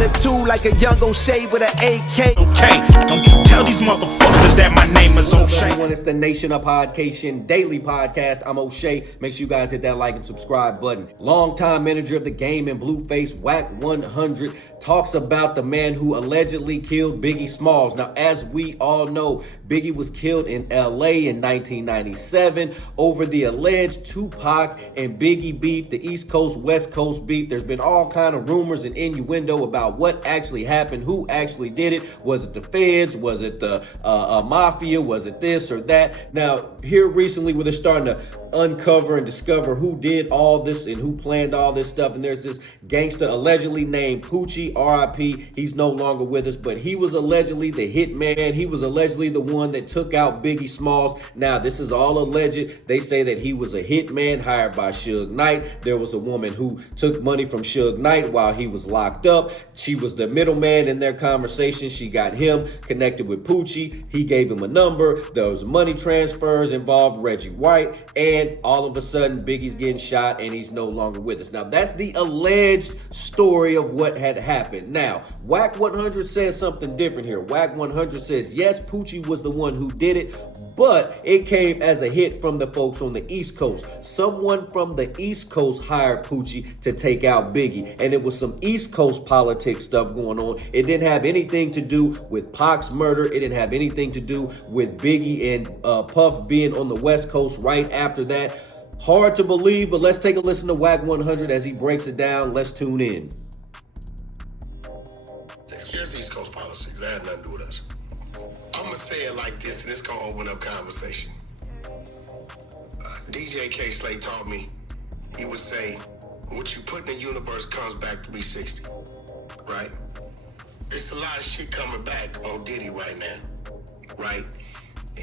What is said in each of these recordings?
attitude like a young O'Shea with an AK. Okay, don't you tell these motherfuckers that my name is O'Shea. Everyone, it's the Nation of Podcation Daily Podcast. I'm O'Shea. Make sure you guys hit that like and subscribe button. Longtime manager of the game in Blueface, Wack 100, talks about the man who allegedly killed Biggie Smalls. Now, as we all know, Biggie was killed in LA in 1997 over the alleged Tupac and Biggie beef, the East Coast, West Coast beef. There's been all kind of rumors and innuendo about what actually happened, who actually did it. Was it the feds? Was it the mafia? Was it this or that? Now, here recently where they're starting to uncover and discover who did all this and who planned all this stuff. And there's this gangster allegedly named Poochie, R.I.P. He's no longer with us, but he was allegedly the hitman. He was allegedly the one that took out Biggie Smalls. Now, this is all alleged. They say that he was a hitman hired by Suge Knight. There was a woman who took money from Suge Knight while he was locked up. She was the middleman in their conversation. She got him connected with Poochie. He gave him a number. There was money transfers involved Reggie White, and all of a sudden Biggie's getting shot and he's no longer with us. Now, that's the alleged story of what had happened. Now, Wack 100 says something different here. Wack 100 says, yes, Poochie was the one who did it, but it came as a hit from the folks on the East Coast. Someone from the East Coast hired Poochie to take out Biggie, and it was some East Coast politics stuff going on. It didn't have anything to do with Pac's murder. It didn't have anything to do with Biggie and Puff being on the West Coast right after that. Hard to believe, but let's take a listen to Wack 100 as he breaks it down. Let's tune in. Here's East Coast policy. That had nothing to do with us. I'm going to say it like this, and it's going to open up conversation. DJ K. Slate taught me, he would say, what you put in the universe comes back 360, right? It's a lot of shit coming back on Diddy right now, right?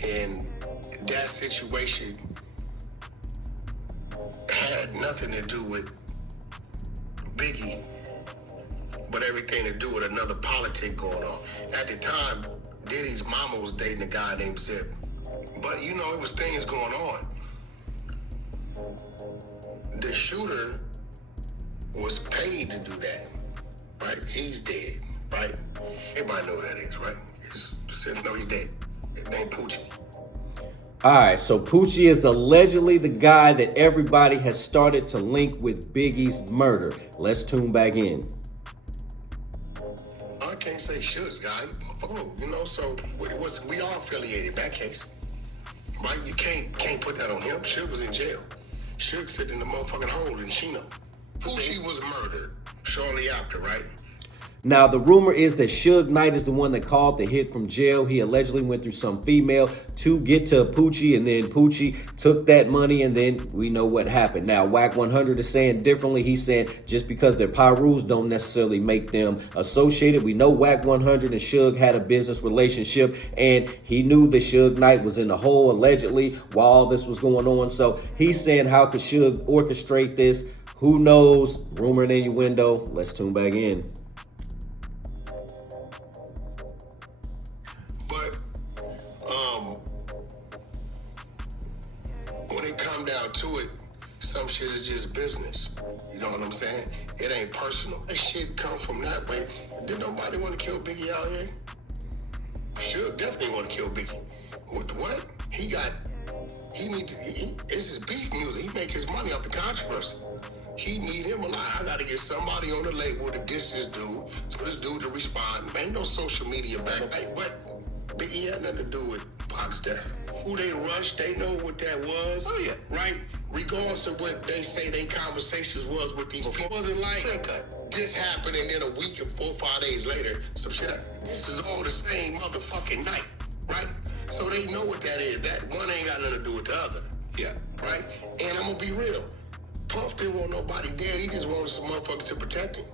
And that situation had nothing to do with Biggie, but everything to do with another politic going on. At the time, Diddy's mama was dating a guy named Zip. But, you know, it was things going on. The shooter was paid to do that, right? He's dead, right? Everybody know who that is, right? No, he's dead. His name Poochie. All right, so Poochie is allegedly the guy that everybody has started to link with Biggie's murder. Let's tune back in. I can't say Suge's guy. You know, so we all affiliated in that case, right? You can't put that on him. Suge was in jail. Suge sitting in the motherfucking hole in Chino. Poochie was murdered shortly after, right? Now, the rumor is that Suge Knight is the one that called the hit from jail. He allegedly went through some female to get to Poochie, and then Poochie took that money, and then we know what happened. Now, Wack 100 is saying differently. He's saying just because they're Pyrus don't necessarily make them associated. We know Wack 100 and Suge had a business relationship, and he knew that Suge Knight was in the hole, allegedly, while all this was going on. So he's saying, how could Suge orchestrate this? Who knows? Rumor and innuendo. Let's tune back in. When it come down to it, some shit is just business. You know what I'm saying? It ain't personal. That shit come from that way. Did nobody want to kill Biggie out here? Sure, definitely want to kill Biggie. What? It's his beef music. He make his money off the controversy. He need him alive. I got to get somebody on the label to diss this dude. So this dude to respond. Ain't no social media back. Right? But Biggie had nothing to do with Pac's death. Who they rushed, they know what that was. Oh, yeah. Right? Regardless of what they say their conversations was with these people. It wasn't like this happened and then a week and 4 or 5 days later, some shit. This is all the same motherfucking night, right? So they know what that is. That one ain't got nothing to do with the other. Yeah. Right? And I'm going to be real. Puff didn't want nobody dead. He just wanted some motherfuckers to protect him.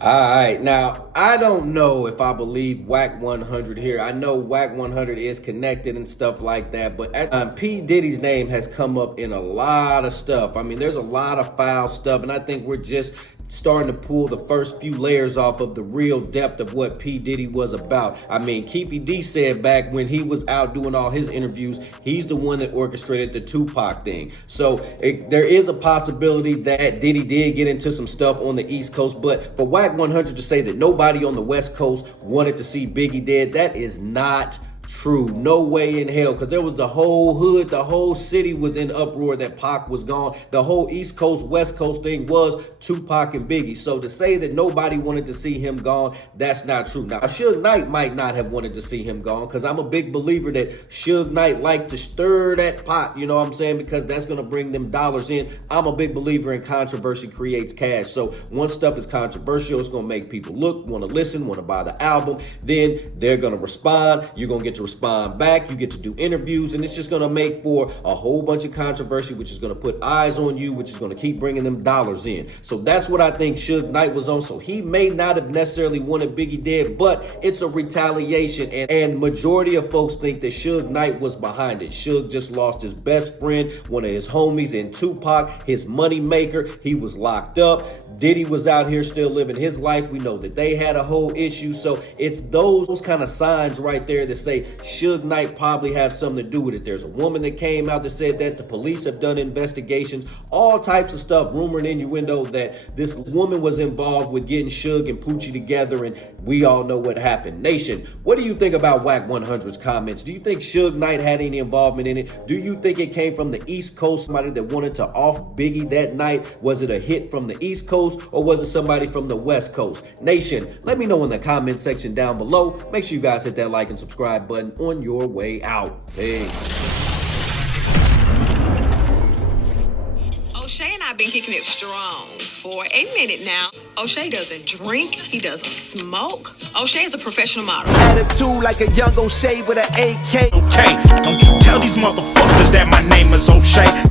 All right, now, I don't know if I believe Wack 100 here. I know Wack 100 is connected and stuff like that, but P. Diddy's name has come up in a lot of stuff. I mean, there's a lot of foul stuff, and I think we're just starting to pull the first few layers off of the real depth of what P. Diddy was about. I mean, Keefy D said back when he was out doing all his interviews, he's the one that orchestrated the Tupac thing. So there is a possibility that Diddy did get into some stuff on the East Coast, but for Wack 100 to say that nobody on the West Coast wanted to see Biggie dead, that is not true. No way in hell, because there was the whole hood, the whole city was in uproar that Pac was gone. The whole East Coast, West Coast thing was Tupac and Biggie. So to say that nobody wanted to see him gone, that's not true. Now, Suge Knight might not have wanted to see him gone, because I'm a big believer that Suge Knight liked to stir that pot, you know what I'm saying, because that's going to bring them dollars in. I'm a big believer in controversy creates cash. So once stuff is controversial, it's going to make people look, want to listen, want to buy the album. Then they're going to respond. You're going to get to respond back. You get to do interviews, and it's just going to make for a whole bunch of controversy, which is going to put eyes on you, which is going to keep bringing them dollars in. So that's what I think Suge Knight was on. So he may not have necessarily wanted Biggie dead, but it's a retaliation, and majority of folks think that Suge Knight was behind it. Suge just lost his best friend, one of his homies in Tupac, his money maker. He was locked up. Diddy was out here still living his life. We know that they had a whole issue. So it's those kind of signs right there that say Suge Knight probably have something to do with it. There's a woman that came out that said that the police have done investigations, all types of stuff, rumor and innuendo that this woman was involved with getting Suge and Poochie together, and we all know what happened. Nation, what do you think about Wack 100's comments? Do you think Suge Knight had any involvement in it? Do you think it came from the East Coast, somebody that wanted to off Biggie that night? Was it a hit from the East Coast, or was it somebody from the West Coast? Nation, let me know in the comment section down below. Make sure you guys hit that like and subscribe button on your way out. Peace. O'Shea and I been kicking it strong for a minute now. O'Shea doesn't drink, he doesn't smoke. O'Shea is a professional model. Attitude like a young O'Shea with an AK. Okay, don't you tell these motherfuckers that my name is O'Shea.